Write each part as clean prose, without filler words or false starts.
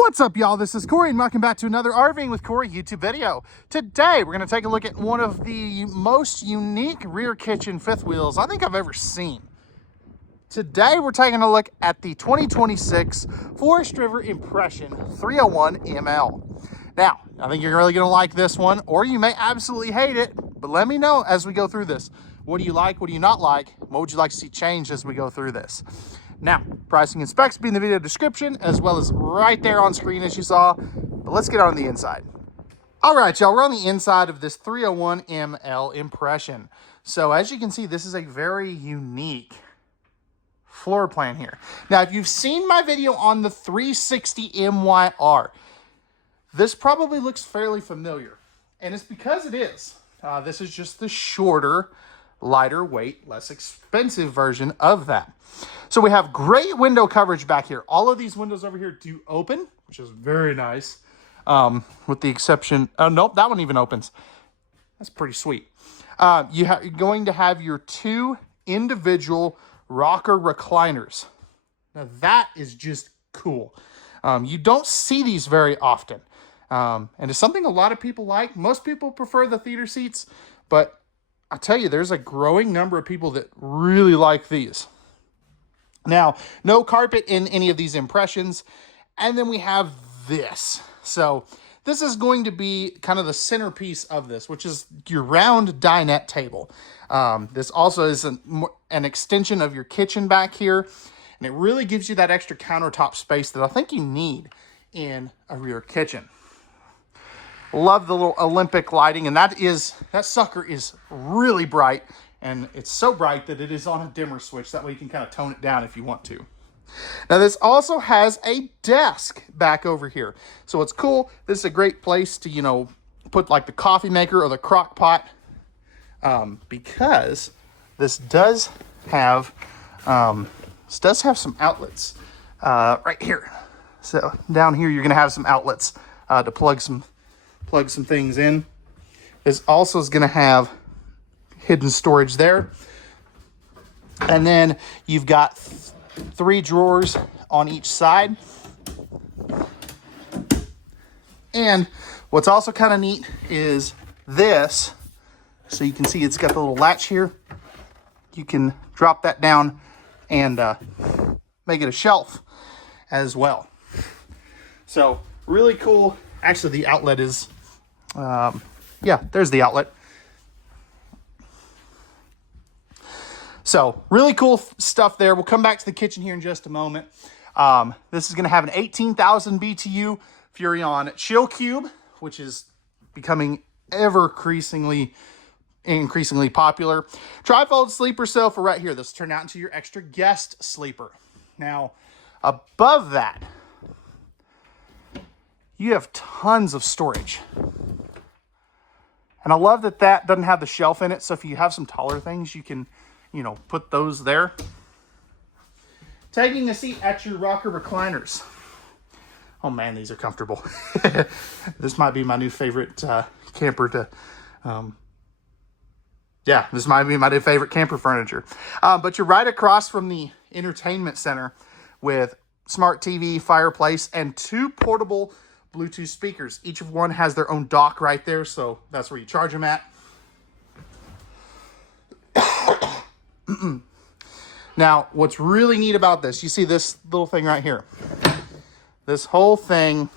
What's up, y'all? This is Corey, and welcome back to another RVing with Corey YouTube video. Today, we're going to take a look at one of the most unique rear kitchen fifth wheels I think I've ever seen. Today, we're taking a look at the 2026 Forest River Impression 301 ML. Now, I think you're really going to like this one, or you may absolutely hate it, but let me know as we go through this. What do you like? What do you not like? What would you like to see changed as we go through this? Now, pricing and specs be in the video description, as well as right there on screen as you saw. But let's get on the inside. All right, y'all, we're on the inside of this 301 ML Impression. So as you can see, this is a very unique floor plan here. Now, if you've seen my video on the 360 MYR, this probably looks fairly familiar. And it's because it is. This is just the shorter, lighter weight, less expensive version of that. So we have great window coverage back here. All of these windows over here do open, which is very nice. With the exception, oh nope, that one even opens. That's pretty sweet. You're going to have your two individual rocker recliners. Now that is just cool. You don't see these very often. And it's something a lot of people like. Most people prefer the theater seats, but I tell you, there's a growing number of people that really like these. Now, no carpet in any of these Impressions. And then we have this. So this is going to be kind of the centerpiece of this, which is your round dinette table. This also is an extension of your kitchen back here. And it really gives you that extra countertop space that I think you need in a rear kitchen. Love the little Olympic lighting, and that sucker is really bright, and it's so bright that it is on a dimmer switch. That way you can kind of tone it down if you want to. Now this also has a desk back over here. So what's cool, this is a great place to, you know, put like the coffee maker or the crock pot, because this does have some outlets right here. So down here you're gonna have some outlets to plug some things in. This also is going to have hidden storage there. And then you've got three drawers on each side. And what's also kind of neat is this. So you can see it's got the little latch here. You can drop that down and make it a shelf as well. So really cool. Actually, the outlet is yeah, there's the outlet. So really cool stuff there. We'll come back to the kitchen here in just a moment. This is going to have an 18,000 BTU Furrion chill cube, which is becoming increasingly popular. Trifold sleeper sofa right here. This will turn out into your extra guest sleeper. Now, above that, you have tons of storage. And I love that that doesn't have the shelf in it. So if you have some taller things, you can, you know, put those there. Taking a seat at your rocker recliners. Oh man, these are comfortable. This might be my new favorite camper to, yeah, this might be my new favorite camper furniture. But you're right across from the entertainment center with smart TV, fireplace, and two portable Bluetooth speakers. Each of one has their own dock right there, so that's where you charge them at. Now, what's really neat about this, you see this little thing right here. This whole thing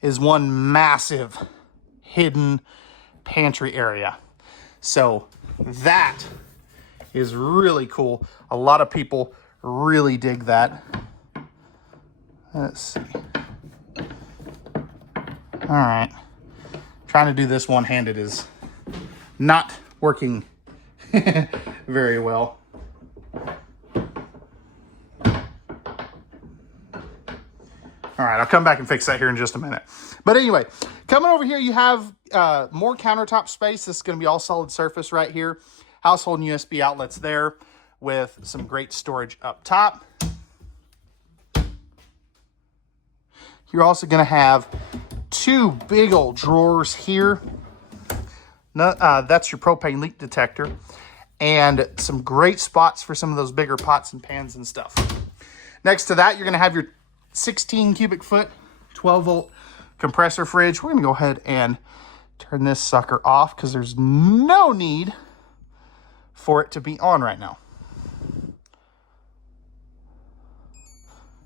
is one massive hidden pantry area. So that is really cool. A lot of people really dig that. Let's see. All right. Trying to do this one-handed is not working very well. All right, I'll come back and fix that here in just a minute. But anyway, coming over here, you have more countertop space. This is going to be all solid surface right here. Household and USB outlets there with some great storage up top. You're also going to have two big old drawers here. That's your propane leak detector. And some great spots for some of those bigger pots and pans and stuff. Next to that, you're going to have your 16 cubic foot, 12 volt compressor fridge. We're gonna go ahead and turn this sucker off because there's no need for it to be on right now.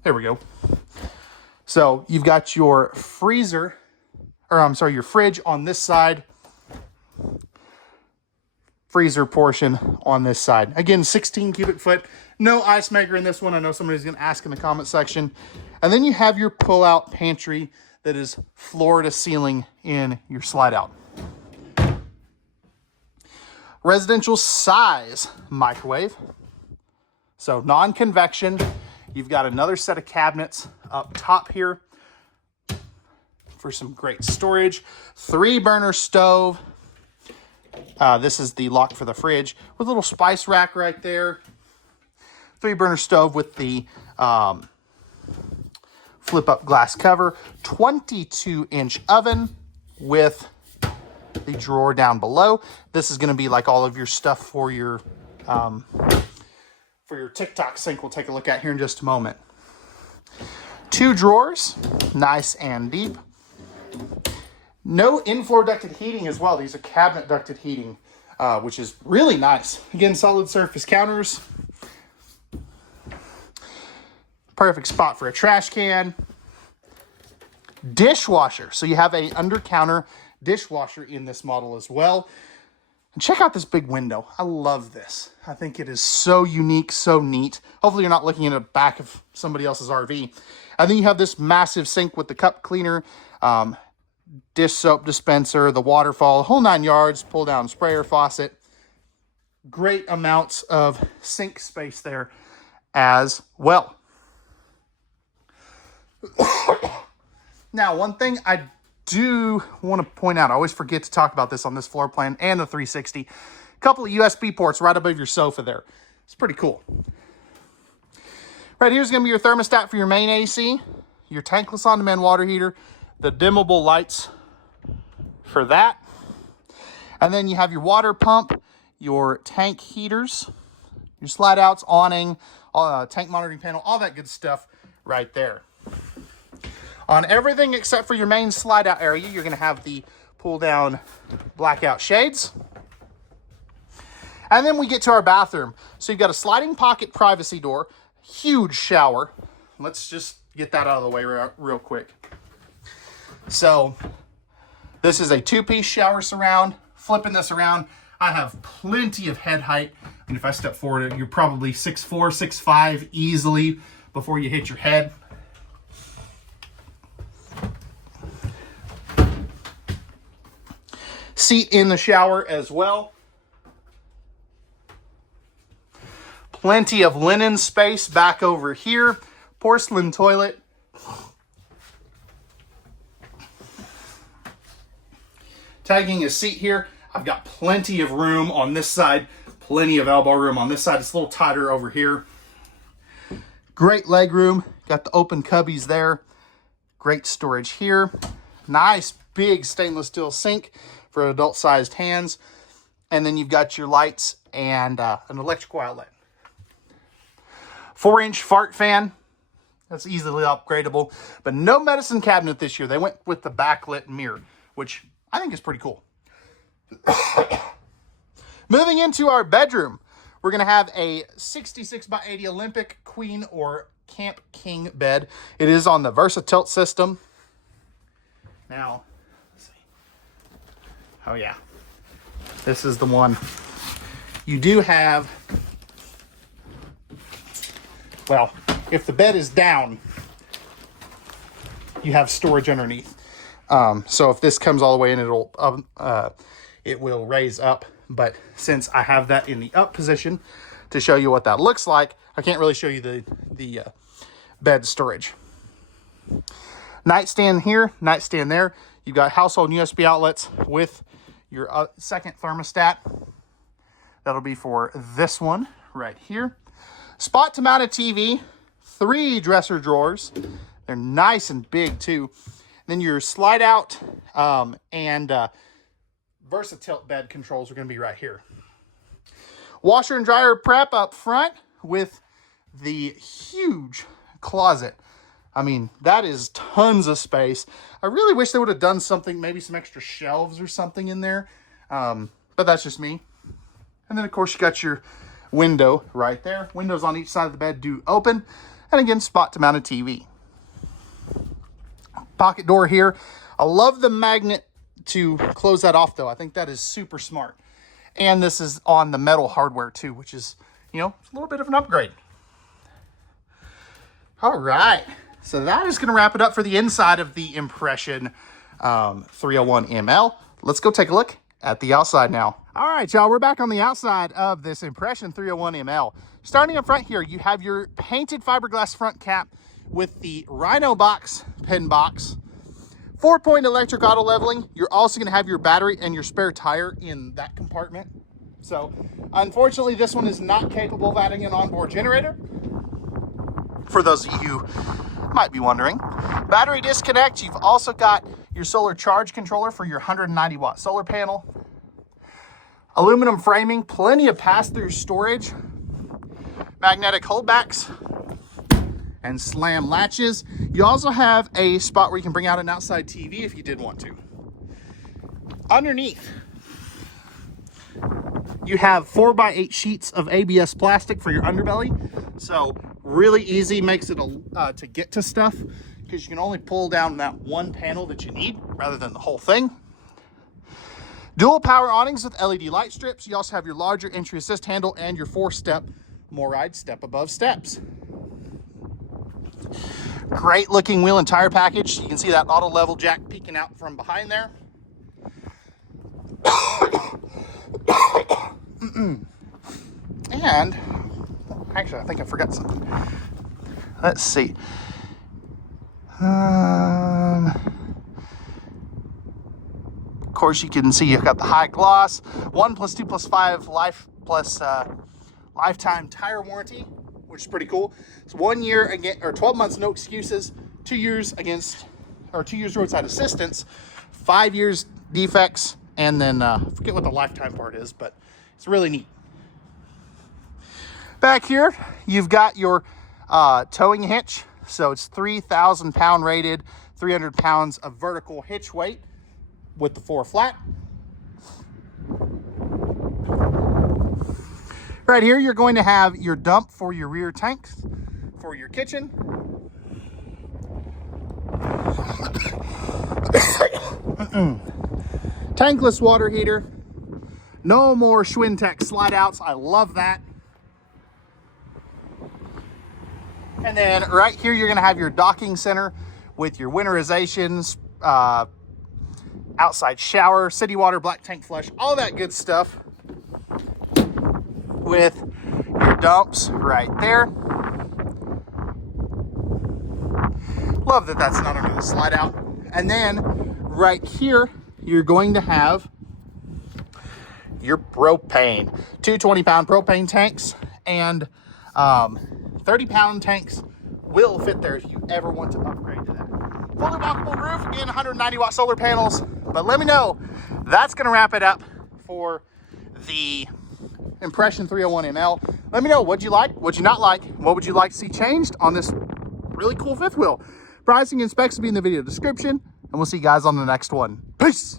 There we go. So you've got your freezer, or I'm sorry, your fridge on this side, freezer portion on this side. Again, 16 cubic foot, no ice maker in this one. I know somebody's gonna ask in the comment section. And then you have your pull-out pantry that is floor to ceiling in your slide out. Residential size microwave. So non-convection. You've got another set of cabinets up top here for some great storage. 3-burner stove. This is the lock for the fridge with a little spice rack right there. 3-burner stove with the flip up glass cover. 22-inch oven with the drawer down below. This is going to be like all of your stuff for your TikTok sink. We'll take a look at here in just a moment. 2 drawers, nice and deep. No in-floor ducted heating as well. These are cabinet ducted heating, which is really nice. Again, solid surface counters. Perfect spot for a trash can. Dishwasher. So you have a under-counter dishwasher in this model as well. And check out this big window. I love this. I think it is so unique, so neat. Hopefully you're not looking in the back of somebody else's RV. And then you have this massive sink with the cup cleaner, dish soap dispenser, the waterfall, whole 9 yards, pull down sprayer faucet. Great amounts of sink space there as well. Now, one thing I do want to point out, I always forget to talk about this on this floor plan and the 360. A couple of USB ports right above your sofa there. It's pretty cool. Right here's going to be your thermostat for your main AC, your tankless on-demand water heater, the dimmable lights for that. And then you have your water pump, your tank heaters, your slide outs, awning, tank monitoring panel, all that good stuff right there. On everything except for your main slide out area, you're going to have the pull down blackout shades. And then we get to our bathroom. So you've got a sliding pocket privacy door, huge shower. Let's just get that out of the way real quick. So this is a 2-piece shower surround. Flipping this around, I have plenty of head height. And if I step forward, you're probably 6'4", 6'5" easily before you hit your head. Seat in the shower as well. Plenty of linen space back over here. Porcelain toilet. Tagging a seat here. I've got plenty of room on this side. Plenty of elbow room on this side. It's a little tighter over here. Great leg room. Got the open cubbies there. Great storage here. Nice big stainless steel sink for adult-sized hands. And then you've got your lights and an electrical outlet. 4-inch fart fan. That's easily upgradable. But no medicine cabinet this year. They went with the backlit mirror, which I think is pretty cool. Moving into our bedroom, we're going to have a 66 by 80 Olympic Queen or Camp King bed. It is on the VersaTilt system. Now, let's see. Oh yeah, this is the one. You do have, well, if the bed is down, you have storage underneath. So if this comes all the way in, it will raise up. But since I have that in the up position to show you what that looks like, I can't really show you the bed storage. Nightstand here, nightstand there. You've got household USB outlets with your second thermostat. That'll be for this one right here. Spot to mount a TV, 3 dresser drawers. They're nice and big too. Then your slide out and VersaTilt bed controls are going to be right here. Washer and dryer prep up front with the huge closet. I mean, that is tons of space. I really wish they would have done something, maybe some extra shelves or something in there. But that's just me. And then, of course, you got your window right there. Windows on each side of the bed do open. And again, spot to mount a TV. Pocket door here. I love the magnet to close that off, though. I think that is super smart. And this is on the metal hardware, too, which is, you know, a little bit of an upgrade. All right. So that is going to wrap it up for the inside of the Impression 301 ML. Let's go take a look at the outside now. All right, y'all, we're back on the outside of this Impression 301 ML. Starting up front here, you have your painted fiberglass front cap with the Rhino box, pin box, 4-point electric auto leveling. You're also going to have your battery and your spare tire in that compartment. So, unfortunately, this one is not capable of adding an onboard generator. For those of you who might be wondering. Battery disconnect, you've also got your solar charge controller for your 190-watt solar panel. Aluminum framing, plenty of pass-through storage. Magnetic holdbacks and slam latches. You also have a spot where you can bring out an outside TV if you did want to. Underneath, you have 4x8 sheets of ABS plastic for your underbelly. So really easy, makes it to get to stuff because you can only pull down that one panel that you need rather than the whole thing. Dual power awnings with LED light strips. You also have your larger entry assist handle and your 4-step MORryde step above steps. Great looking wheel and tire package. You can see that auto level jack peeking out from behind there. And actually, I think I forgot something. Let's see. Of course, you can see you've got the high gloss, 1 + 2 + 5 life plus lifetime tire warranty, which is pretty cool. It's 1 year again, or 12 months, no excuses, 2 years against, or 2 years roadside assistance, 5 years defects, and then I forget what the lifetime part is, but it's really neat. Back here, you've got your towing hitch. So it's 3,000 pound rated, 300 pounds of vertical hitch weight with the 4 flat. Right here, you're going to have your dump for your rear tanks for your kitchen. Tankless water heater. No more Schwintek slide outs. I love that. And then right here, you're going to have your docking center with your winterizations, outside shower, city water, black tank flush, all that good stuff with your dumps right there. Love that that's not under the slide out. And then right here, you're going to have your propane. 2 20-pound propane tanks and 30-pound tanks will fit there if you ever want to upgrade to that. Fully walkable roof, again, 190-watt solar panels. But let me know. That's going to wrap it up for the Impression 301 ML. Let me know, what'd you like, what'd you not like, what would you like to see changed on this really cool fifth wheel. Pricing and specs will be in the video description, and we'll see you guys on the next one. Peace!